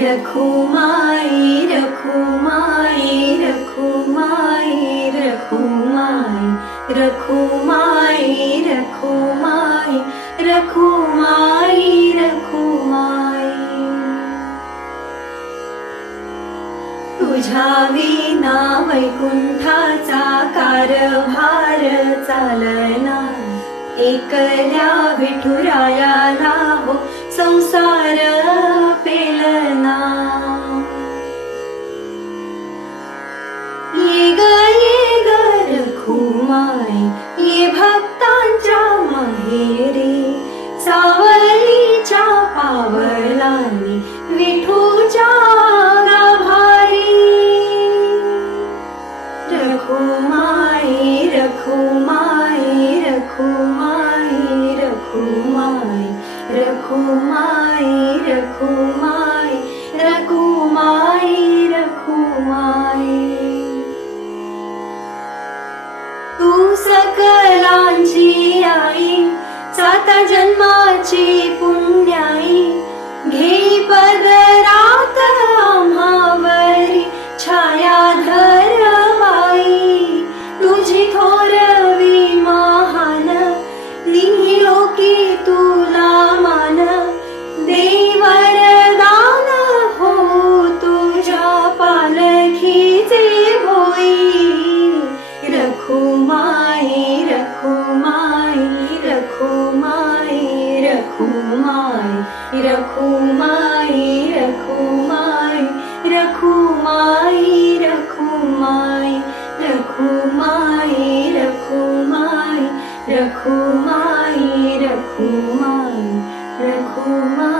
रखुमाई रखुमाई रखुमाई रखुमाई रखुमाई रखुमाई रखुमाई रखुमाई तुझ्या विना वैकुंठाचा कारभार चालना एकल्या विठुरायाला हो संसार पेलना ये ग रखुमाई ये भक्तांच्या माहेरी सावलीच्या पावलांनी विठूच्या गाभारी रखुमाई रखुमाई रखुमाई रखुमाई रखुमाई रखुमाई रखुमाई रखुमाई तू सकलांची आई सात जन्माची पुण्याई घे पदरात आम्हावरी छाया धरवाई तुझी थोरवी महान दिनी लोकी तुला मान दे वरदान हो तुझ्या पालखीचे भोई रखुमाई रखुमाई रखुमाई रखुमाई रखुमाई रखुमाई रखुमाई रखुमाई रखुमाई रखुमाई रखुमाई रखुमाई रखुमाई